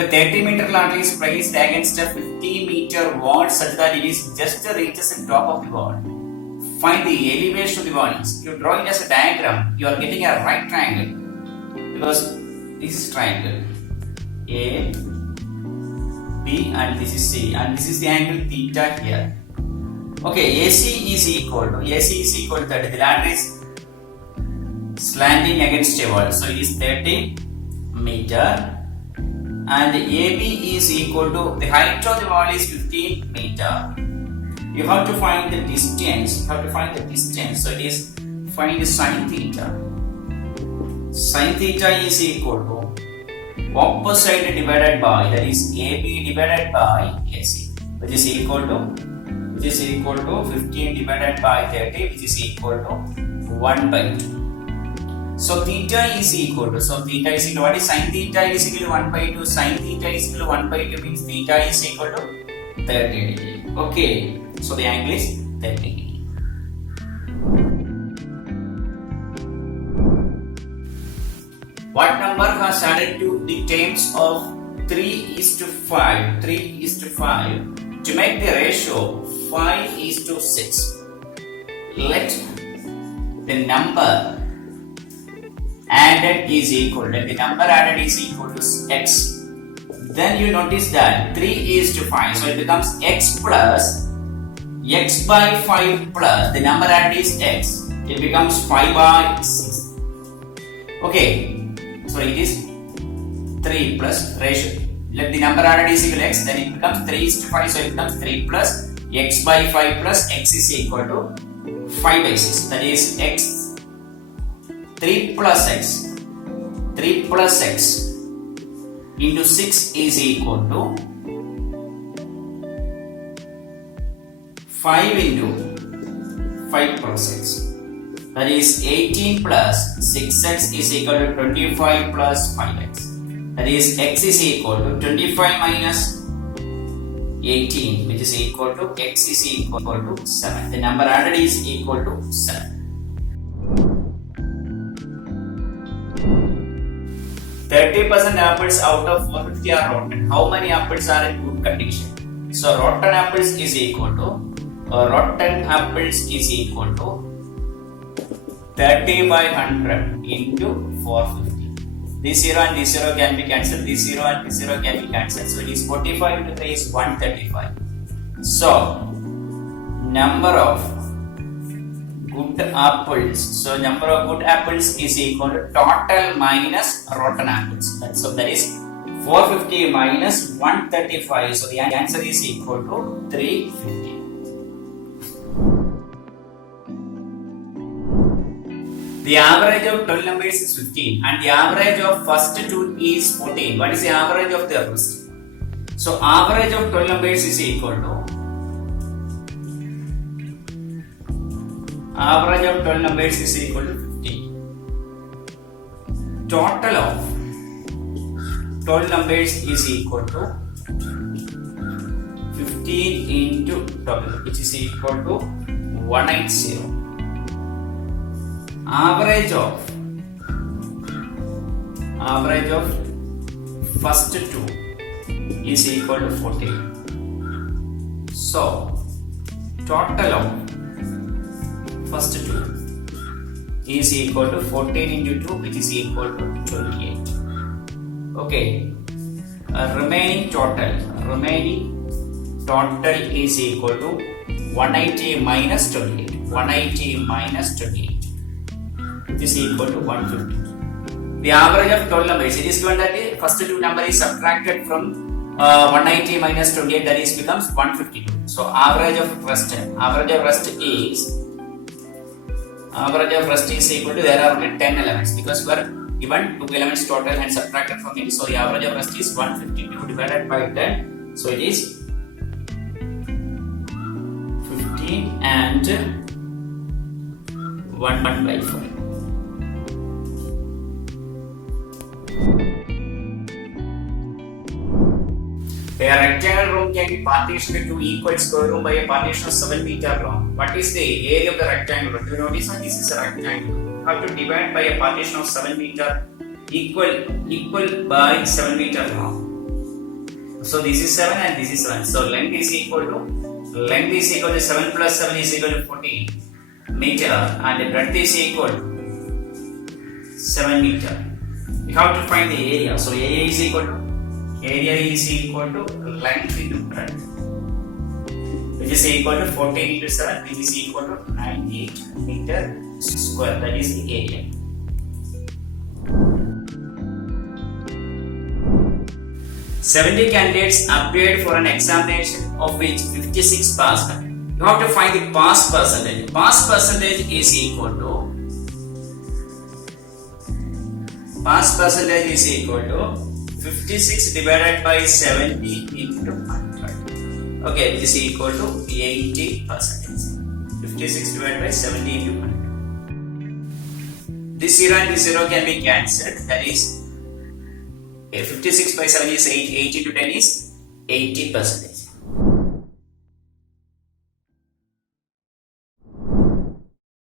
a 30-meter ladder is placed against a 50-meter wall such that it is just reaches the top of the wall, find the elevation of the wall. If you draw it as a diagram, you are getting a right triangle because this is triangle A, B, and this is C, and this is the angle theta here. Okay, AC is equal to that the ladder is slanting against a wall, so it is 30 meter, and AB is equal to the height of the wall is 15 meter. You have to find the distance. So it is find sine theta. Sine theta is equal to opposite divided by, that is AB divided by AC, which is equal to 15 divided by 30, which is equal to 1 by 2. So theta is equal to, what is sine theta is equal to 1 by 2, sine theta is equal to 1 by 2 means theta is equal to 30 degree. Okay, so the angle is 30 degree. What number has added to the terms of 3:5 to make the ratio 5:6? Let the number added is equal to x. Then you notice that 3:5, so it becomes x plus x by 5 plus the number added is x. It becomes 5 by 6. Okay, so it is 3 plus ratio. Let the number added is equal to x, then it becomes 3:5, so it becomes 3 plus x by 5 plus x is equal to 5 by 6. That is x 3 plus x into 6 is equal to 5 into 5 plus 6. That is 18 plus 6x is equal to 25 plus 5x. That is x is equal to 25 minus 18, which is equal to x is equal to 7. The number added is equal to 7. 30% apples out of 450 are rotten. How many apples are in good condition? So rotten apples is equal to 30 by 100 into 450. This 0 and this 0 can be cancelled. This 0 and this 0 can be cancelled. So it is 45 into 3 is 135. So number of good apples. So number of good apples is equal to total minus rotten apples. So that is 450 minus 135. So the answer is equal to 350. The average of 12 numbers is 15 and the average of first two is 14. What is the average of the rest? So average of 12 numbers is equal to average of 12 numbers is equal to 15. Total of 12 numbers is equal to 15 into 12, which is equal to 180. Average of first two is equal to 14. So total of first two is equal to 14 into 2, which is equal to 28. Okay, remaining total is equal to 180 minus 28. 180 minus 28, which is equal to 150. The average of 12 numbers, it is given that the first two number is subtracted from 180 minus 28, that is becomes 152. So average of rest is equal to, there are only 10 elements because we are given 2 elements total and subtracted from it. So the average of rest is 152 divided by 10. So it is 15 and 1 by 4. A rectangle room can be partitioned into equal square room by a partition of 7 meter long. What is the area of the rectangle room? Do you notice that this is a rectangle? You have to divide by a partition of 7 meter equal by 7 meter long. So this is 7 and this is 7. So length is equal to 7 plus 7 is equal to 14 meter, and the breadth is equal to 7 meter. We have to find the area. So area is equal to length into breadth, which is equal to 14 into 7, which is equal to 98 meter square. That is the area. "70 candidates appeared for an examination of which 56 passed." You have to find the pass percentage. Pass percentage is equal to 56 divided by 70 into 100. Okay, this is equal to 80%. 56 divided by 70 into 100. This 0 and this 0 can be cancelled. That is, 56 by 7 is 8. 8 into 10 is 80%.